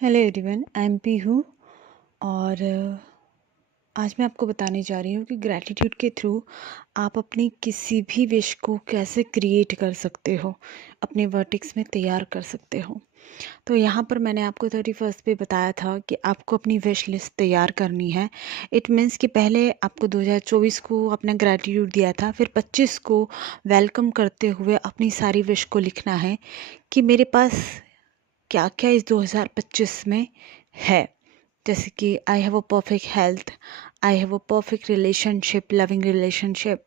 Hello everyone, I am Pihu. और आज मैं आपको बताने जा रही हूँ कि ग्रैटिट्यूड के थ्रू आप अपनी किसी भी विश को कैसे क्रिएट कर सकते हो, अपने वर्टेक्स में तैयार कर सकते हो। तो यहाँ पर मैंने आपको 31 पे बताया था कि आपको अपनी विश लिस्ट तैयार करनी है। इट मीन्स कि पहले आपको 2024 को अपना ग्रैटिट्यूड दिया था, फिर 25 को वेलकम करते हुए अपनी सारी विश को लिखना है कि मेरे पास क्या क्या इस 2025 में है। जैसे कि I have a perfect health, I have a perfect relationship, loving relationship,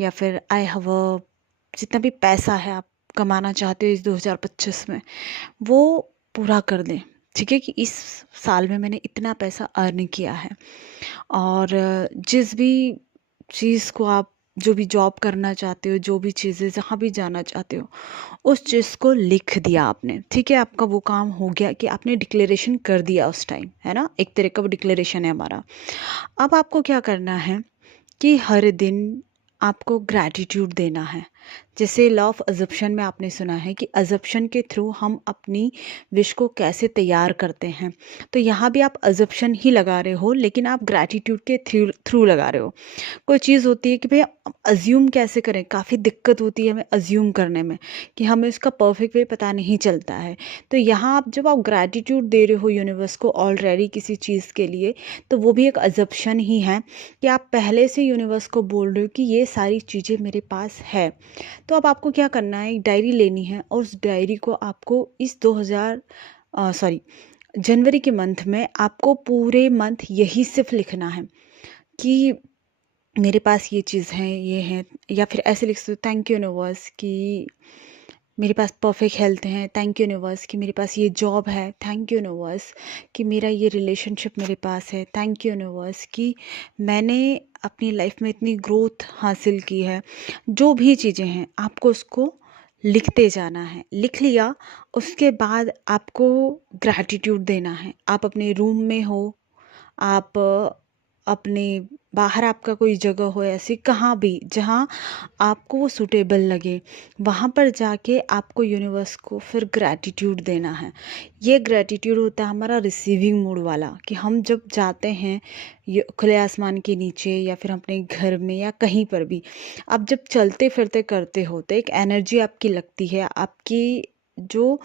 या फिर आई हैव अ जितना भी पैसा है आप कमाना चाहते हो इस 2025 में, वो पूरा कर दें। ठीक है कि इस साल में मैंने इतना पैसा अर्न किया है। और जिस भी चीज़ को आप, जो भी जॉब करना चाहते हो, जो भी चीज़ें जहाँ भी जाना चाहते हो, उस चीज़ को लिख दिया आपने। ठीक है, आपका वो काम हो गया कि आपने डिक्लेरेशन कर दिया उस टाइम, है ना। एक तरह का वो डिक्लेरेशन है हमारा। अब आपको क्या करना है कि हर दिन आपको ग्रैटिट्यूड देना है। जैसे लॉ ऑफ अजप्शन में आपने सुना है कि अजप्शन के थ्रू हम अपनी विश को कैसे तैयार करते हैं। तो यहाँ भी आप अजप्शन ही लगा रहे हो, लेकिन आप ग्रैटिट्यूड के थ्रू लगा रहे हो। कोई चीज़ होती है कि भैया अज्यूम कैसे करें, काफ़ी दिक्कत होती है हमें अज्यूम करने में कि हमें इसका परफेक्ट वे पता नहीं चलता है। तो यहाँ आप जब आप ग्रैटिट्यूड दे रहे हो यूनिवर्स को ऑलरेडी किसी चीज़ के लिए, तो वो भी एक अजप्शन ही है कि आप पहले से यूनिवर्स को बोल रहे हो कि ये सारी चीज़ें मेरे पास है। तो अब आपको क्या करना है, एक डायरी लेनी है और उस डायरी को आपको इस जनवरी के मंथ में आपको पूरे मंथ यही सिर्फ लिखना है कि मेरे पास ये चीज़ है, ये है। या फिर ऐसे लिख सकते हो, थैंक यू यूनिवर्स कि मेरे पास परफेक्ट हेल्थ है, थैंक यू यूनिवर्स कि मेरे पास ये जॉब है, थैंक यू यूनिवर्स कि मेरा ये रिलेशनशिप मेरे पास है, थैंक यू यूनिवर्स कि मैंने अपनी लाइफ में इतनी ग्रोथ हासिल की है। जो भी चीज़ें हैं आपको उसको लिखते जाना है। लिख लिया, उसके बाद आपको ग्रैटिट्यूड देना है। आप अपने रूम में हो, आप अपने बाहर आपका कोई जगह हो, ऐसी कहाँ भी जहाँ आपको वो सूटेबल लगे, वहाँ पर जाके आपको यूनिवर्स को फिर ग्रैटिट्यूड देना है। ये ग्रैटिट्यूड होता है हमारा रिसीविंग मूड वाला, कि हम जब जाते हैं ये खुले आसमान के नीचे या फिर अपने घर में या कहीं पर भी, आप जब चलते फिरते करते हो तो एक एनर्जी आपकी लगती है। आपकी जो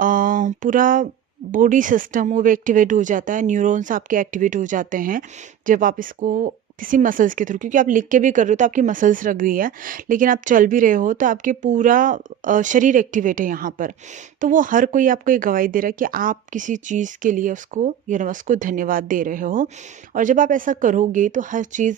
पूरा बॉडी सिस्टम वो भी एक्टिवेट हो जाता है, न्यूरॉन्स आपके एक्टिवेट हो जाते हैं जब आप इसको किसी मसल्स के थ्रू, क्योंकि आप लिख के भी कर रहे हो तो आपकी मसल्स लग रही है, लेकिन आप चल भी रहे हो तो आपके पूरा शरीर एक्टिवेट है यहाँ पर। तो वो हर कोई आपको एक गवाही दे रहा है कि आप किसी चीज़ के लिए उसको, यूनिवर्स को धन्यवाद दे रहे हो। और जब आप ऐसा करोगे तो हर चीज़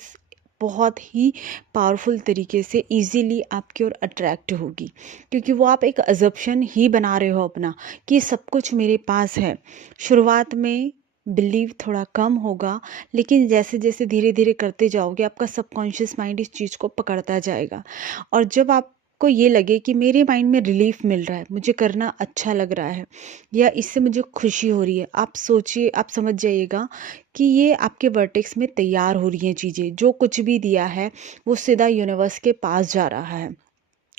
बहुत ही पावरफुल तरीके से इजीली आपकी ओर अट्रैक्ट होगी, क्योंकि वो आप एक अजप्शन ही बना रहे हो अपना कि सब कुछ मेरे पास है। शुरुआत में बिलीव थोड़ा कम होगा, लेकिन जैसे जैसे धीरे धीरे करते जाओगे आपका सबकॉन्शियस माइंड इस चीज़ को पकड़ता जाएगा। और जब आपको ये लगे कि मेरे माइंड में रिलीफ मिल रहा है, मुझे करना अच्छा लग रहा है, या इससे मुझे खुशी हो रही है, आप सोचिए, आप समझ जाइएगा कि ये आपके वर्टेक्स में तैयार हो रही हैं चीज़ें। जो कुछ भी दिया है वो सीधा यूनिवर्स के पास जा रहा है।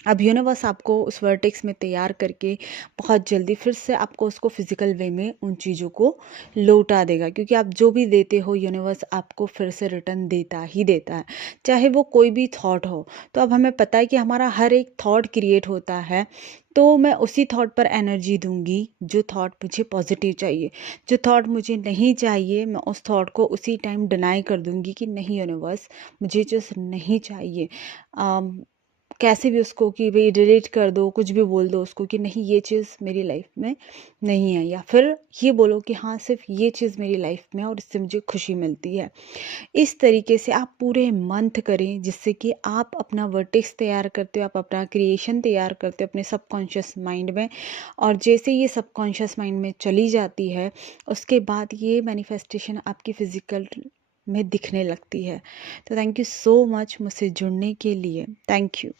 अब यूनिवर्स आपको उस वर्टेक्स में तैयार करके बहुत जल्दी फिर से आपको उसको फिजिकल वे में उन चीज़ों को लौटा देगा, क्योंकि आप जो भी देते हो यूनिवर्स आपको फिर से रिटर्न देता ही देता है, चाहे वो कोई भी थॉट हो। तो अब हमें पता है कि हमारा हर एक थॉट क्रिएट होता है, तो मैं उसी थॉट पर एनर्जी दूंगी जो थॉट मुझे पॉजिटिव चाहिए। जो थॉट मुझे नहीं चाहिए मैं उस थॉट को उसी टाइम डिनाई कर दूंगी कि नहीं यूनिवर्स, मुझे जस्ट नहीं चाहिए। कैसे भी उसको कि भाई डिलीट कर दो, कुछ भी बोल दो उसको कि नहीं ये चीज़ मेरी लाइफ में नहीं है, या फिर ये बोलो कि हाँ सिर्फ ये चीज़ मेरी लाइफ में है और इससे मुझे खुशी मिलती है। इस तरीके से आप पूरे मंथ करें, जिससे कि आप अपना वर्टेक्स तैयार करते हो, आप अपना क्रिएशन तैयार करते हो अपने सबकॉन्शियस माइंड में। और जैसे ये सबकॉन्शियस माइंड में चली जाती है, उसके बाद ये मैनिफेस्टेशन आपकी फिजिकल में दिखने लगती है। तो थैंक यू सो मच मुझसे जुड़ने के लिए। Thank you.